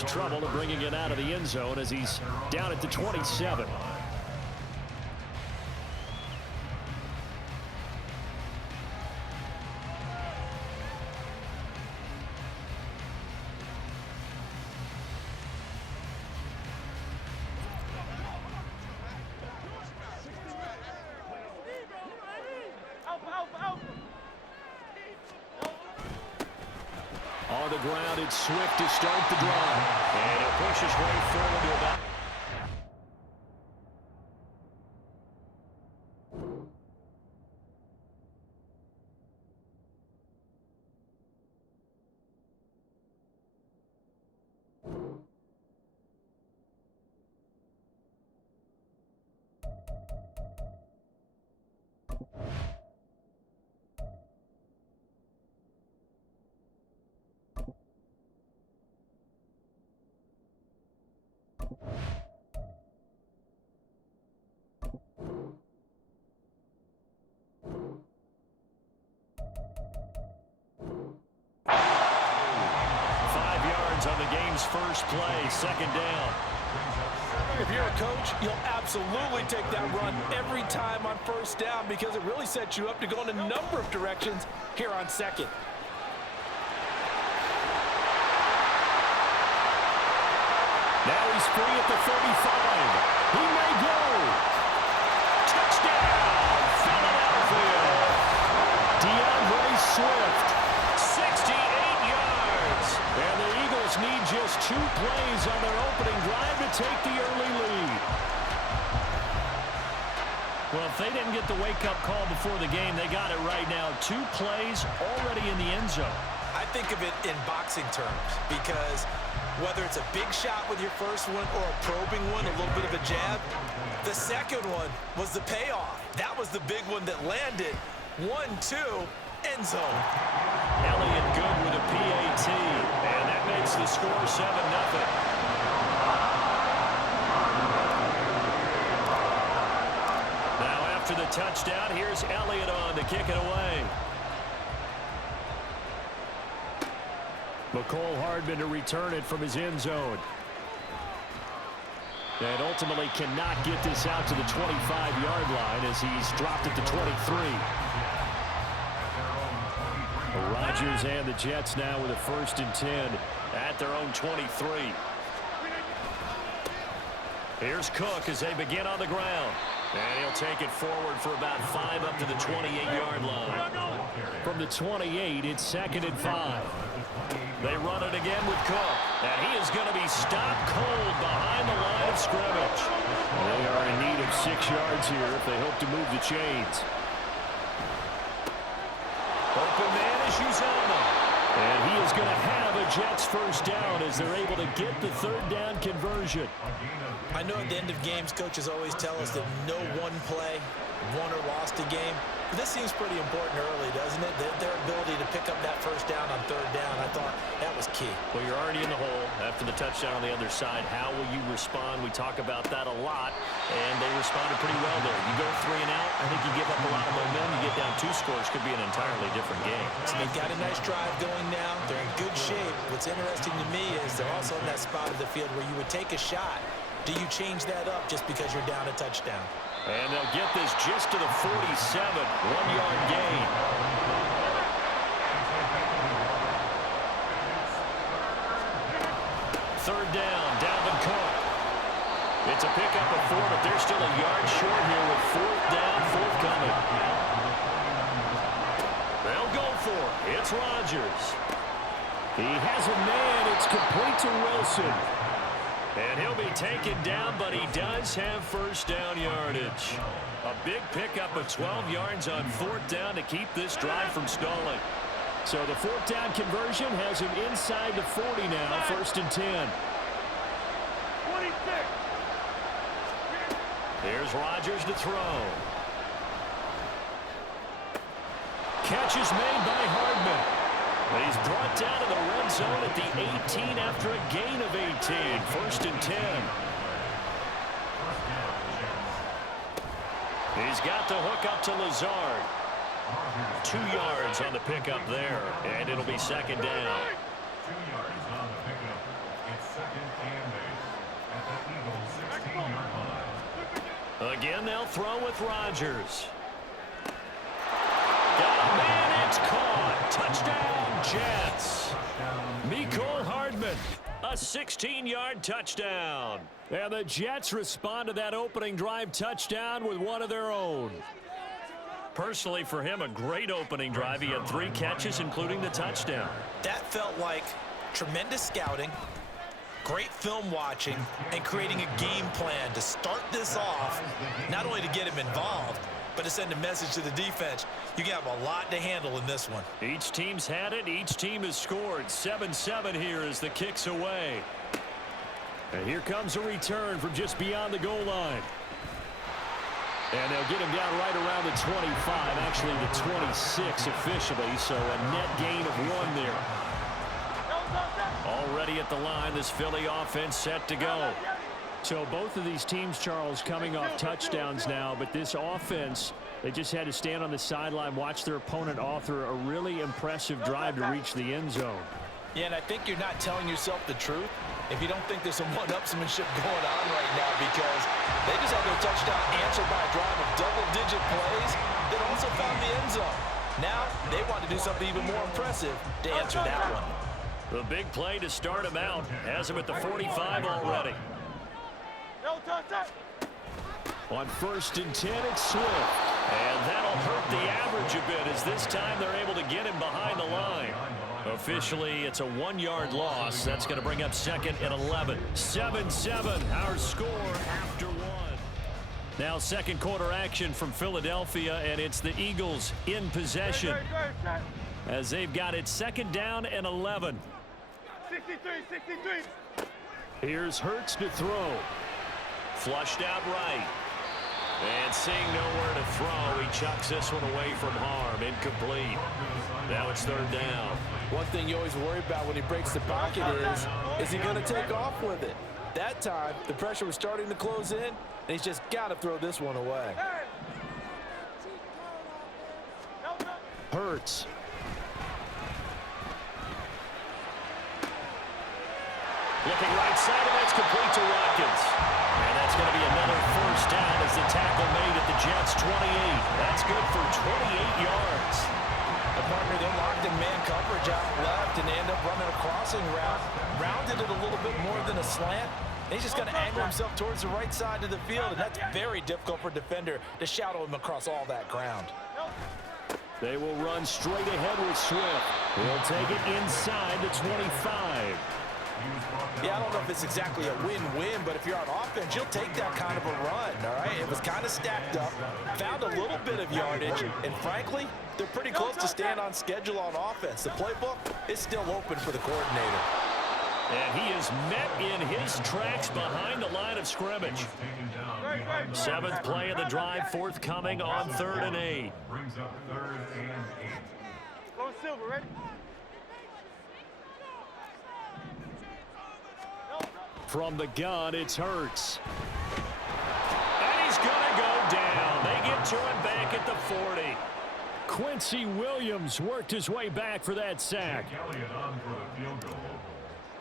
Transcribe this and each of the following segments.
has trouble in bringing it out of the end zone as he's down at the 27. On the ground, it's Swift to start the drive. And he'll push his way forward to about... on the game's first play, second down. If you're a coach, you'll absolutely take that run every time on first down because it really sets you up to go in a number of directions here on second. Now he's free at the 35. He may go. Touchdown, Philadelphia. DeAndre Swift, 68 yards. And the Eagles need just 2 plays on their opening drive to take the early lead. Well, if they didn't get the wake-up call before the game, they got it right now. 2 plays already in the end zone. I think of it in boxing terms because whether it's a big shot with your first one or a probing one, a little bit of a jab, the second one was the payoff. That was the big one that landed. 1-2, end zone. Elliott good with a PAT, and that makes the score 7-0. Now after the touchdown, here's Elliott on to kick it away. McCole Hardman to return it from his end zone. And ultimately cannot get this out to the 25-yard line as he's dropped at the 23. Rodgers and the Jets now with a 1st and 10 at their own 23. Here's Cook as they begin on the ground. And he'll take it forward for about 5 up to the 28-yard line. From the 28, it's 2nd and 5. They run it again with Cook. And he is going to be stopped cold behind the line of scrimmage. They are in need of 6 yards here if they hope to move the chains. Open man is Uzomah. And he is going to have a Jets 1st down as they're able to get the 3rd down conversion. I know at the end of games, coaches always tell us that no one play won or lost a game. But this seems pretty important early, doesn't it? Their ability to pick up that 1st down on 3rd down, I thought that was key. Well, you're already in the hole after the touchdown on the other side. How will you respond? We talk about that a lot, and they responded pretty well there. You go 3 and out, I think you give up a lot of momentum. You get down 2 scores, could be an entirely different game. So they've got a nice drive going now. They're in good shape. What's interesting to me is they're also in that spot of the field where you would take a shot. Do you change that up just because you're down a touchdown? And they'll get this just to the 47, 1-yard gain. Third down, Dalvin Cook. It's a pickup of 4, but they're still a yard short here with 4th down, forthcoming. They'll go for it. It's Rodgers. He has a man. It's complete to Wilson. And he'll be taken down, but he does have 1st down yardage. A big pickup of 12 yards on 4th down to keep this drive from stalling. So the 4th down conversion has him inside the 40 now, 1st and 10. 26. Here's Rodgers to throw. Catch is made by Hardman. But he's brought down to the red zone at the 18 after a gain of 18. 1st and 10. He's got the hook up to Lazard. 2 yards on the pickup there, and it'll be 2nd down. 2 yards on the pickup. It's 2nd Again, they'll throw with Rodgers. Got a man, it's caught. Touchdown, Jets. Mecole Hardman, a 16-yard touchdown. And the Jets respond to that opening drive touchdown with one of their own. Personally, for him, a great opening drive. He had 3 catches, including the touchdown. That felt like tremendous scouting, great film watching, and creating a game plan to start this off, not only to get him involved, but to send a message to the defense. You have a lot to handle in this one. Each team's had it. Each team has scored. 7-7 here as the kick's away. And here comes a return from just beyond the goal line. And they'll get him down right around the 25, actually the 26 officially, so a net gain of 1 there. Already at the line, this Philly offense set to go. So both of these teams, Charles, coming off touchdowns now, but this offense, they just had to stand on the sideline, watch their opponent author a really impressive drive to reach the end zone. Yeah, and I think you're not telling yourself the truth if you don't think there's some one-upsmanship going on right now, because they just had their touchdown answered by a drive of double-digit plays that also found the end zone. Now they want to do something even more impressive to answer that one. The big play to start him out has him at the 45 already. On 1st and 10, it's Swift. And that'll hurt the average a bit, as this time they're able to get him behind the line. Officially, it's a 1-yard loss. That's going to bring up 2nd and 11. 7-7, our score after 1. Now second quarter action from Philadelphia, and it's the Eagles in possession as they've got it 2nd down and 11. 63. Here's Hurts to throw. Flushed out right. And seeing nowhere to throw, he chucks this one away from harm. Incomplete. Now it's 3rd down. One thing you always worry about when he breaks the pocket is he going to take off with it? That time, the pressure was starting to close in, and he's just got to throw this one away. Hurts. Looking right side, and that's complete to Watkins. And that's going to be another 1st down as the tackle made at the Jets' 28. That's good for 28 yards. The partner then locked in man coverage out left, and they end up running a crossing route. Rounded it a little bit more than a slant. And he's just going to angle himself towards the right side of the field, and that's very difficult for a defender to shadow him across all that ground. They will run straight ahead with Swift. He'll take it inside the 25. Yeah, I don't know if it's exactly a win-win, but if you're on offense, you'll take that kind of a run, all right? It was kind of stacked up, found a little bit of yardage, and frankly, they're pretty close to staying on schedule on offense. The playbook is still open for the coordinator. And he is met in his tracks behind the line of scrimmage. 7th play of the drive, forthcoming on 3rd and 8. Brings up 3rd and 8. Go Silver, ready? From the gun, it's Hurts. And he's going to go down. They get to him back at the 40. Quincy Williams worked his way back for that sack. Elliott on for the field goal.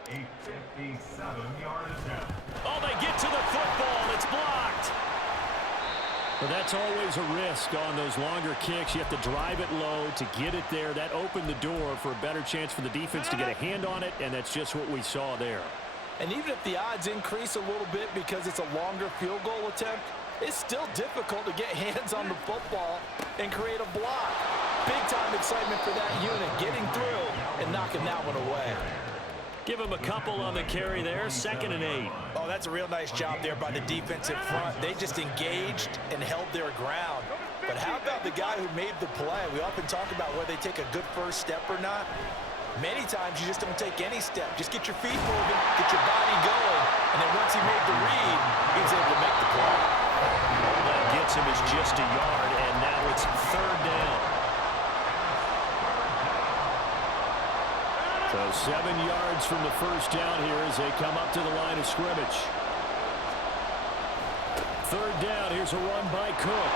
8:57-yard attempt. Oh, they get to the football. It's blocked. But that's always a risk on those longer kicks. You have to drive it low to get it there. That opened the door for a better chance for the defense to get a hand on it, and that's just what we saw there. And even if the odds increase a little bit because it's a longer field goal attempt, it's still difficult to get hands on the football and create a block. Big-time excitement for that unit, getting through and knocking that one away. Give him a couple on the carry there, 2nd and 8. Oh, that's a real nice job there by the defensive front. They just engaged and held their ground. But how about the guy who made the play? We often talk about whether they take a good first step or not. Many times you just don't take any step. Just get your feet moving, get your body going, and then once he made the read, he was able to make the play. All that gets him is just a yard, and now it's 3rd down. So 7 yards from the 1st down here as they come up to the line of scrimmage. 3rd down, here's a run by Cook.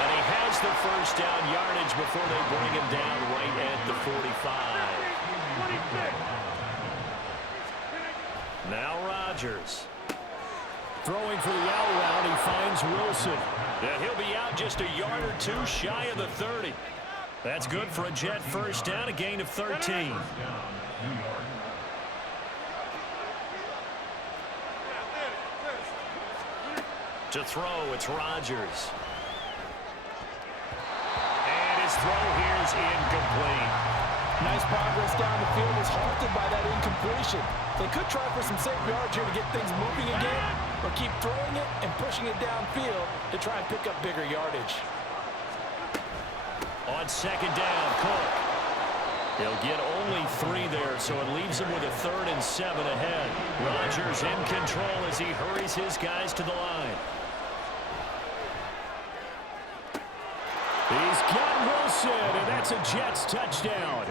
And he has the 1st down yardage before they bring him down right at the 45. Now Rodgers. Throwing for the out route, he finds Wilson. And he'll be out just a yard or two shy of the 30. That's good for a Jet first down, a gain of 13. To throw, it's Rodgers. And his throw here is incomplete. Nice progress down the field was halted by that incompletion. They could try for some safe yards here to get things moving again, or keep throwing it and pushing it downfield to try and pick up bigger yardage. On second down, Cook. He'll get only 3 there, so it leaves him with a 3rd and 7 ahead. Rodgers in control as he hurries his guys to the line. He's got Wilson, and that's a Jets touchdown.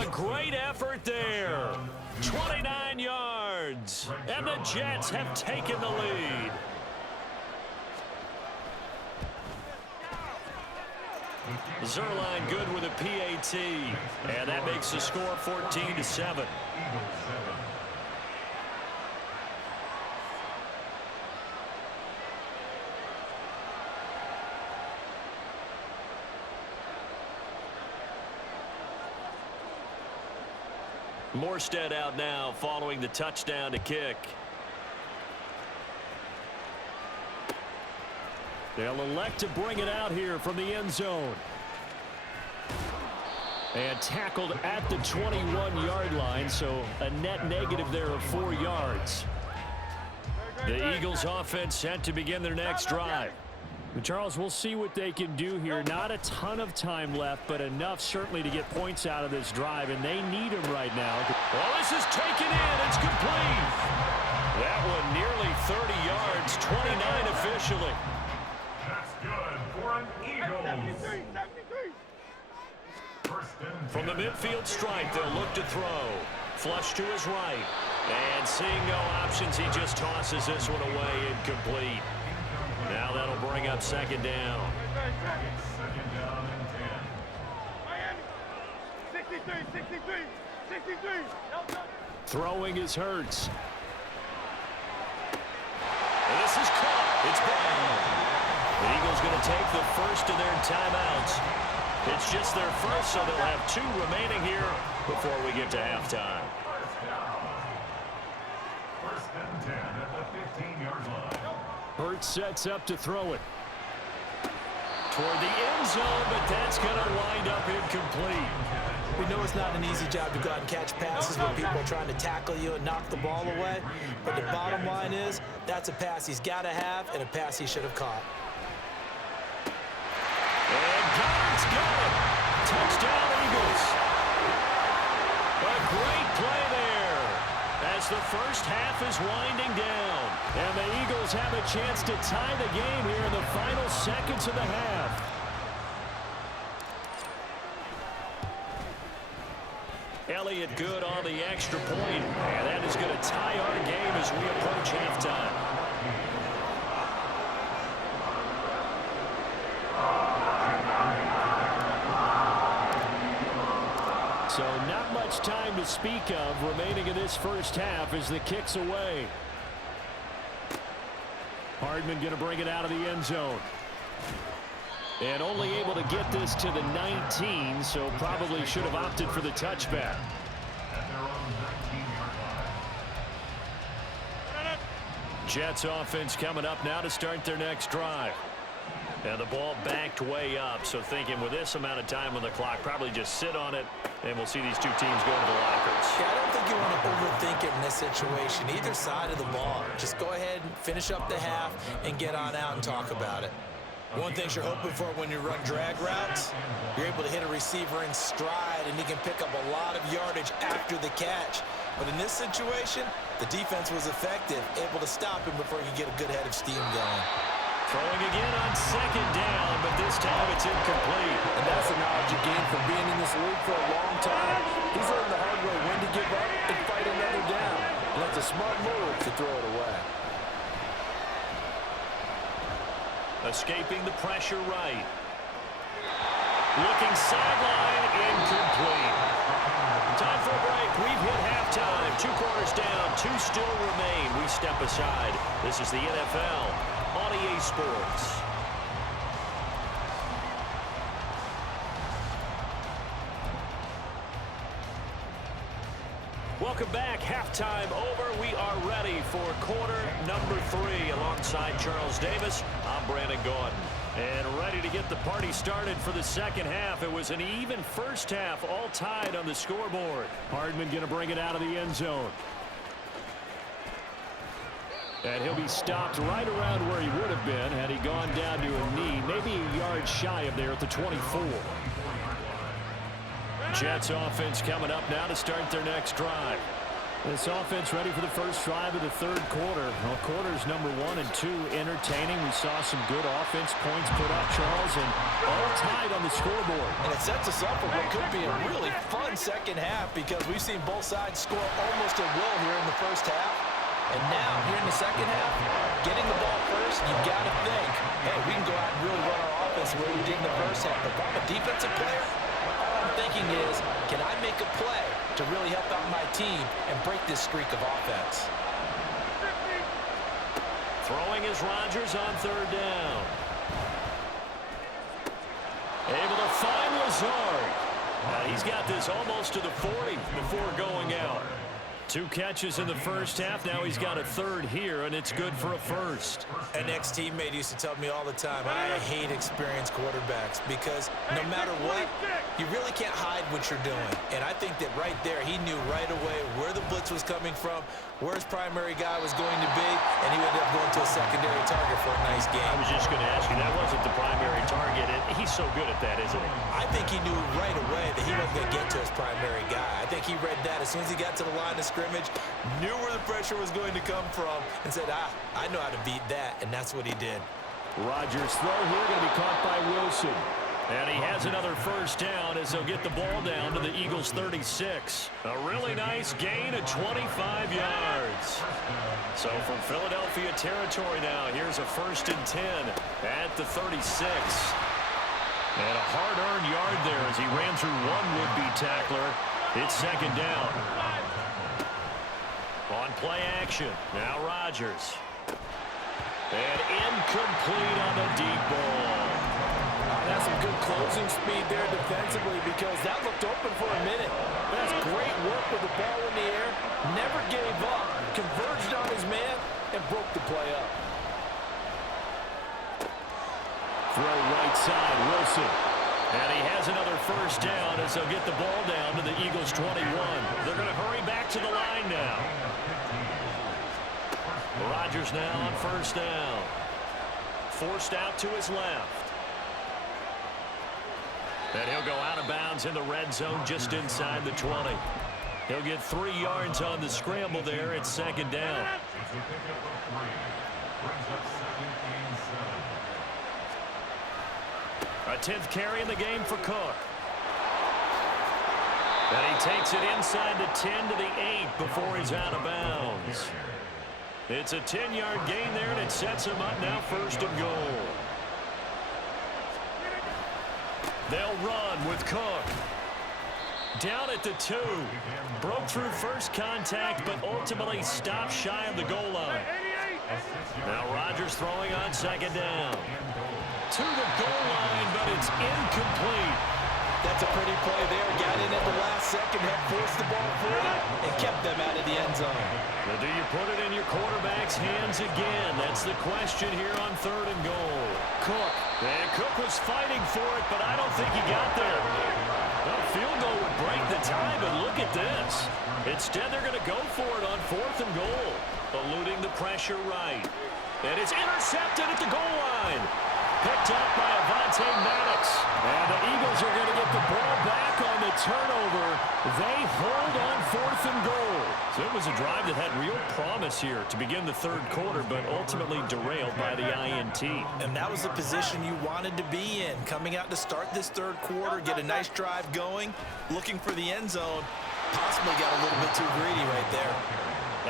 A great effort there. 29 yards. And the Jets have taken the lead. Zerline good with a PAT. And that makes the score 14-7. Morstead out now following the touchdown to kick. They'll elect to bring it out here from the end zone. And tackled at the 21-yard line, so a net negative there of 4 yards. The Eagles offense set to begin their next drive. Charles, we'll see what they can do here. Not a ton of time left, but enough certainly to get points out of this drive, and they need them right now. Well, this is taken in. It's complete. That one nearly 30 yards, 29 officially. That's good for an Eagles. From the midfield stripe, they'll look to throw. Flush to his right. And seeing no options, he just tosses this one away, incomplete. Now that'll bring up second down. Second down and 10. 63. Throwing is Hurts. And this is caught. It's Brown. The Eagles going to take the first of their timeouts. It's just their first, so they'll have 2 remaining here before we get to halftime. First and 10 at the 15-yard line. Hurts sets up to throw it. Toward the end zone, but that's going to wind up incomplete. We know it's not an easy job to go out and catch passes when people are trying to tackle you and knock the ball away. But the bottom line is, that's a pass he's got to have and a pass he should have caught. And Goddard's got it. Touchdown, Eagles. A great play there as the first half is winding down. And the Eagles have a chance to tie the game here in the final seconds of the half. Elliott good on the extra point, and that is going to tie our game as we approach halftime. So not much time to speak of remaining in this first half as the kick's away. Hardman going to bring it out of the end zone. And only able to get this to the 19, so probably should have opted for the touchback. Jets offense coming up now to start their next drive. And the ball backed way up, so thinking with this amount of time on the clock, probably just sit on it, and we'll see these 2 teams go to the lockers. Yeah, I don't think you want to overthink it in this situation, either side of the ball. Just go ahead and finish up the half and get on out and talk about it. One thing you're hoping for when you run drag routes, you're able to hit a receiver in stride, and he can pick up a lot of yardage after the catch. But in this situation, the defense was effective, able to stop him before he could get a good head of steam going. Throwing again on second down, but this time it's incomplete. And that's the knowledge you gain from being in this league for a long time. He's learned the hard way when to give up and fight another down. And that's a smart move to throw it away. Escaping the pressure right. Looking sideline, incomplete. Time for a break. We've hit halftime. 2 quarters down, 2 still remain. We step aside. This is the NFL on EA Sports. Welcome back. Halftime over. We are ready for quarter number 3. Alongside Charles Davis, I'm Brandon Gordon. And ready to get the party started for the second half. It was an even first half, all tied on the scoreboard. Hardman going to bring it out of the end zone. And he'll be stopped right around where he would have been had he gone down to a knee, maybe a yard shy of there at the 24. Jets offense coming up now to start their next drive. This offense ready for the first drive of the third quarter. Well, quarters number 1 and 2 entertaining. We saw some good offense points put up, Charles, and all tied on the scoreboard. And it sets us up for what could be a really fun second half because we've seen both sides score almost at will here in the first half. And now, here in the second half, getting the ball first, you've got to think, hey, we can go out and really run our offense the way we did in the first half. But if I'm a defensive player, thinking is, can I make a play to really help out my team and break this streak of offense? Throwing is Rodgers on third down. Able to find Lazard. He's got this almost to the 40 before going out. 2 catches in the first half. Now he's got a third here, and it's good for a first. An ex-teammate used to tell me all the time, I hate experienced quarterbacks because no matter what, you really can't hide what you're doing. And I think that right there, he knew right away where the blitz was coming from, where his primary guy was going to be, and he ended up going to a secondary target for a nice game. I was just going to ask you, that wasn't the primary target, and he's so good at that, isn't he? I think he knew right away that he wasn't going to get to his primary guy. I think he read that as soon as he got to the line of scrimmage, knew where the pressure was going to come from, and said, I know how to beat that, and that's what he did. Rodgers' throw here going to be caught by Wilson. And he has another first down as they'll get the ball down to the Eagles' 36. A really nice gain of 25 yards. So from Philadelphia territory now, here's a 1st and 10 at the 36. And a hard-earned yard there as he ran through one would-be tackler. It's second down. On play action, now Rodgers. And incomplete on the deep ball. That's some good closing speed there defensively because that looked open for a minute. That's great work with the ball in the air. Never gave up. Converged on his man and broke the play up. Throw right side, Wilson. And he has another first down as they'll get the ball down to the Eagles' 21. They're going to hurry back to the line now. Rodgers now on first down. Forced out to his left. And he'll go out of bounds in the red zone just inside the 20. He'll get 3 yards on the scramble there. It's second down. A 10th carry in the game for Cook. And he takes it inside the 10 to the 8 before he's out of bounds. It's a 10-yard gain there, and it sets him up now 1st and goal. They'll run with Cook. Down at the 2. Broke through first contact, but ultimately stopped shy of the goal line. Now Rodgers throwing on second down. To the goal line, but it's incomplete. That's a pretty play there. Got in at the last second, helped force the ball free, and kept them out of the end zone. Well, do you put it in your quarterback's hands again? That's the question here on 3rd and goal. Cook. And Cook was fighting for it, but I don't think he got there. Well, field goal would break the tie, but look at this. Instead, they're going to go for it on 4th and goal. Eluding the pressure right. And it's intercepted at the goal line. Picked up by Avonte Maddox. And the Eagles are going to get the ball back on the turnover. They hold on 4th and goal. So it was a drive that had real promise here to begin the third quarter, but ultimately derailed by the INT. And that was the position you wanted to be in. Coming out to start this third quarter, get a nice drive going, looking for the end zone. Possibly got a little bit too greedy right there.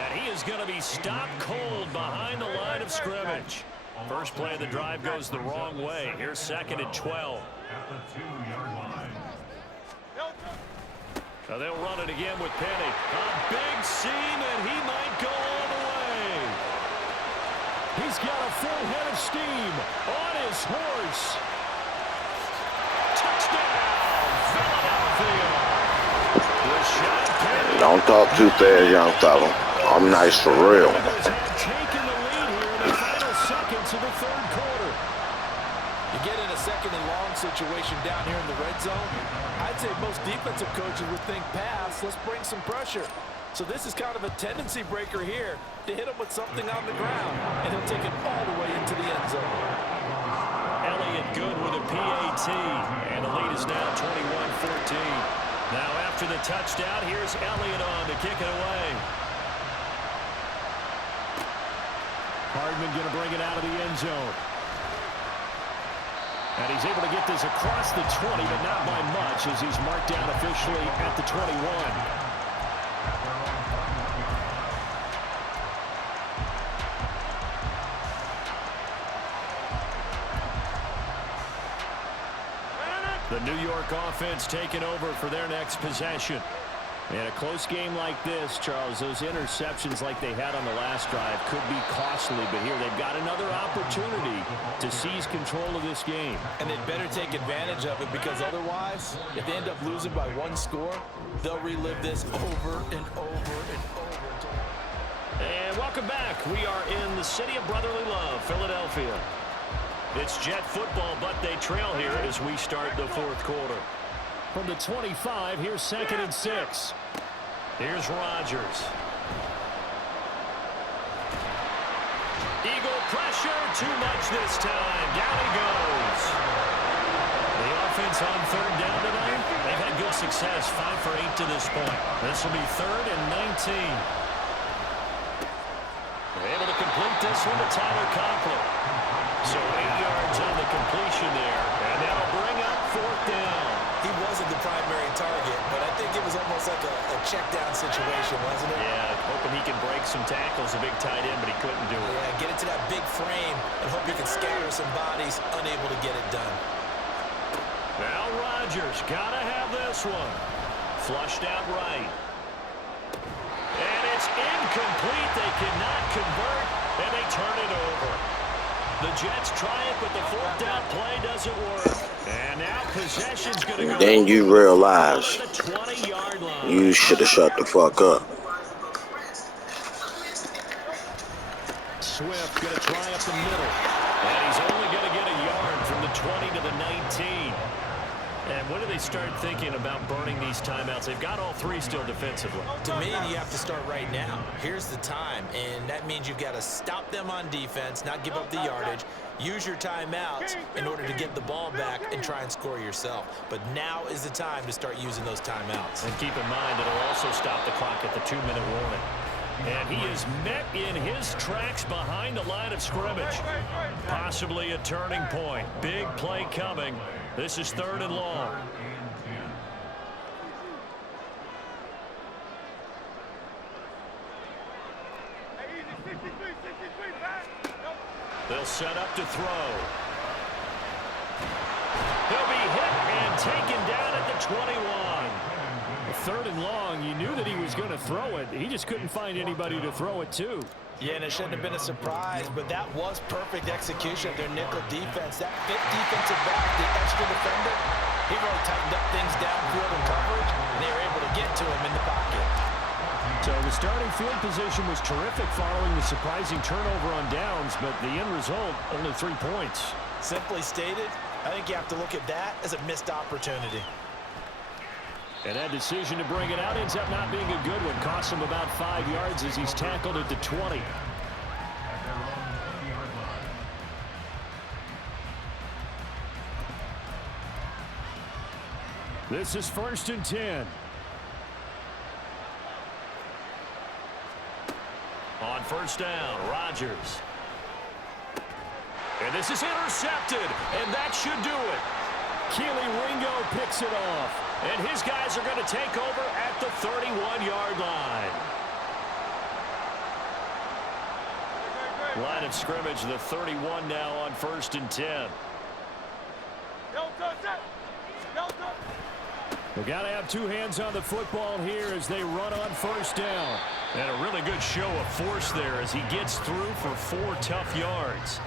And he is going to be stopped cold behind the line of scrimmage. First play of the drive goes the wrong way. Here's 2nd and 12. At the 2-yard line. Now they'll run it again with Penny. A big seam, and he might go all the way. He's got a full head of steam on his horse. Touchdown, Philadelphia. Rashad Penny. Don't talk too fast, young fella. I'm nice for real. Taking the lead here in the final seconds of the third quarter. You get in a second and long situation down here in the red zone, I'd say most defensive coaches would think pass, let's bring some pressure. So this is kind of a tendency breaker here to hit him with something on the ground, and he'll take it all the way into the end zone. Elliott good with a PAT, and the lead is now 21-14. Now after the touchdown, here's Elliott on to kick it away. Hardman going to bring it out of the end zone. And he's able to get this across the 20, but not by much, as he's marked down officially at the 21. The New York offense taking over for their next possession. In a close game like this, Charles, those interceptions like they had on the last drive could be costly, but here they've got another opportunity to seize control of this game. And they'd better take advantage of it, because otherwise, if they end up losing by one score, they'll relive this over and over and over. And welcome back. We are in the city of brotherly love, Philadelphia. It's Jet football, but they trail here as we start the fourth quarter. From the 25, here's 2nd and 6. Here's Rodgers. Eagle pressure, too much this time. Down he goes. The offense on third down tonight, they've had good success, 5 for 8 to this point. This will be 3rd and 19. They're able to complete this one to Tyler Conklin. So 8 yards on the completion there, and that'll bring up 4th down. He wasn't the primary target, but I think it was almost like a check-down situation, wasn't it? Yeah, hoping he can break some tackles, a big tight end, but he couldn't do it. Yeah, get it to that big frame and hope he can scatter some bodies, unable to get it done. Now Rodgers, gotta have this one. Flushed out right. And it's incomplete. They cannot convert, and they turn it over. The Jets try it, but the 4th down play doesn't work. And now possession's going to go. Then you realize the 20-yard line. you should have shut the fuck up. Swift going to try up the middle. And he's only going to get a yard from the 20 to the 19. And when do they start thinking about burning these timeouts? They've got all 3 still defensively. To me, you have to start right now. Here's the time, and that means you've got to stop them on defense, not give up the yardage, use your timeouts in order to get the ball back and try and score yourself. But now is the time to start using those timeouts. And keep in mind, it'll also stop the clock at the 2-minute warning. And he is met in his tracks behind the line of scrimmage. Possibly a turning point. Big play coming. This is 3rd and long. They'll set up to throw. He'll be hit and taken down at the 21. 3rd and long, you knew that he was going to throw it. He just couldn't find anybody to throw it to. Yeah, and it shouldn't have been a surprise, but that was perfect execution of their nickel defense. That 5th defensive back, the extra defender, he really tightened up things downfield in coverage, and they were able to get to him in the pocket. So the starting field position was terrific following the surprising turnover on downs, but the end result, only 3 points. Simply stated, I think you have to look at that as a missed opportunity. And that decision to bring it out ends up not being a good one. Costs him about 5 yards as he's tackled at the 20. This is 1st and 10. On 1st down, Rodgers. And this is intercepted, and that should do it. Keely Ringo picks it off. And his guys are going to take over at the 31-yard line. Line of scrimmage, the 31 now on 1st and 10. We've got to have two hands on the football here as they run on first down. And a really good show of force there as he gets through for 4 tough yards.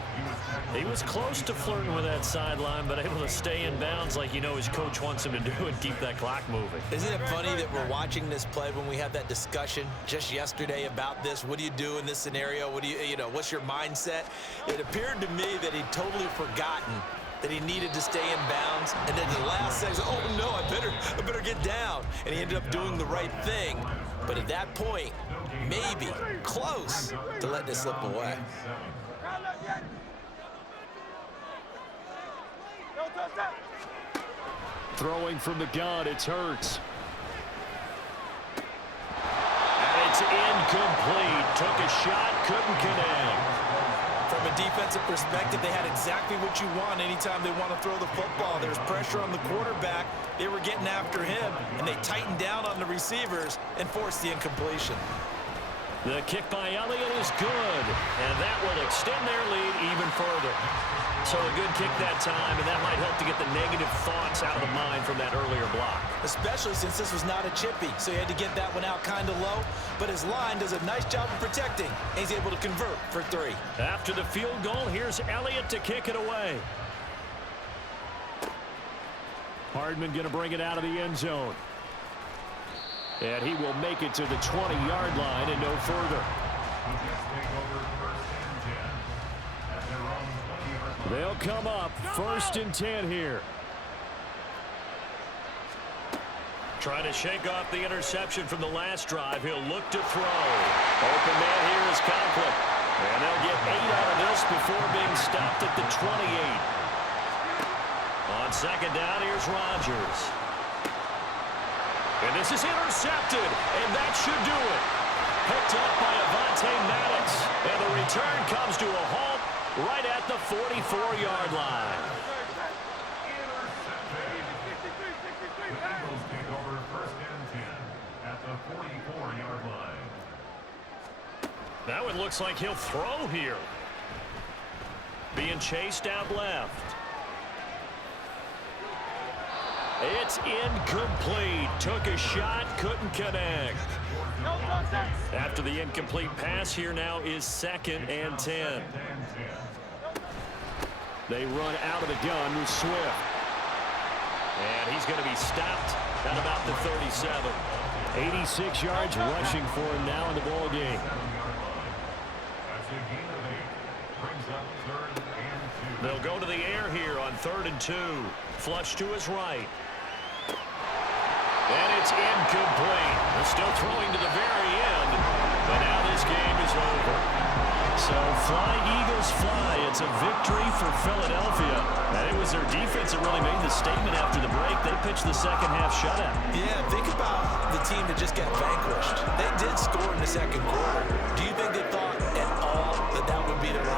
He was close to flirting with that sideline, but able to stay in bounds like you know his coach wants him to do and keep that clock moving. Isn't it funny that we're watching this play when we had that discussion just yesterday about this? What do you do in this scenario? What do you know, what's your mindset? It appeared to me that he'd totally forgotten that he needed to stay in bounds, and then the last second, oh no, I better get down. And he ended up doing the right thing. But at that point, maybe close to letting it slip away. Throwing from the gun, it's Hurts. And it's incomplete. Took a shot, couldn't connect. From a defensive perspective, they had exactly what you want anytime they want to throw the football. There's pressure on the quarterback. They were getting after him, and they tightened down on the receivers and forced the incompletion. The kick by Elliott is good, and that will extend their lead even further. So a good kick that time, and that might help to get the negative thoughts out of the mind from that earlier block. Especially since this was not a chippy, so he had to get that one out kind of low. But his line does a nice job of protecting, and he's able to convert for 3. After the field goal, here's Elliott to kick it away. Hardman going to bring it out of the end zone. And he will make it to the 20-yard line and no further. They'll come up 1st and 10 here. Trying to shake off the interception from the last drive. He'll look to throw. Open man here is Conklin. And they'll get 8 out of this before being stopped at the 28. On 2nd down, here's Rodgers. And this is intercepted, and that should do it. Picked up by Avonte Maddox. And the return comes to a halt right at the 44-yard line. Bengals take over 1st and 10 at the 44-yard line. That one looks like he'll throw here. Being chased out left. It's incomplete. Took a shot, couldn't connect. After the incomplete pass, here now is 2nd and 10. They run out of the gun with Swift. And he's going to be stopped at about the 37. 86 yards rushing for him now in the ball game. They'll go to the air here on 3rd and 2. Flush to his right. And it's incomplete. They're still throwing to the very end. But now this game is over. So fly, Eagles, fly. It's a victory for Philadelphia. And it was their defense that really made the statement after the break. They pitched the second half shutout. Yeah, think about the team that just got vanquished. They did score in the 2nd quarter.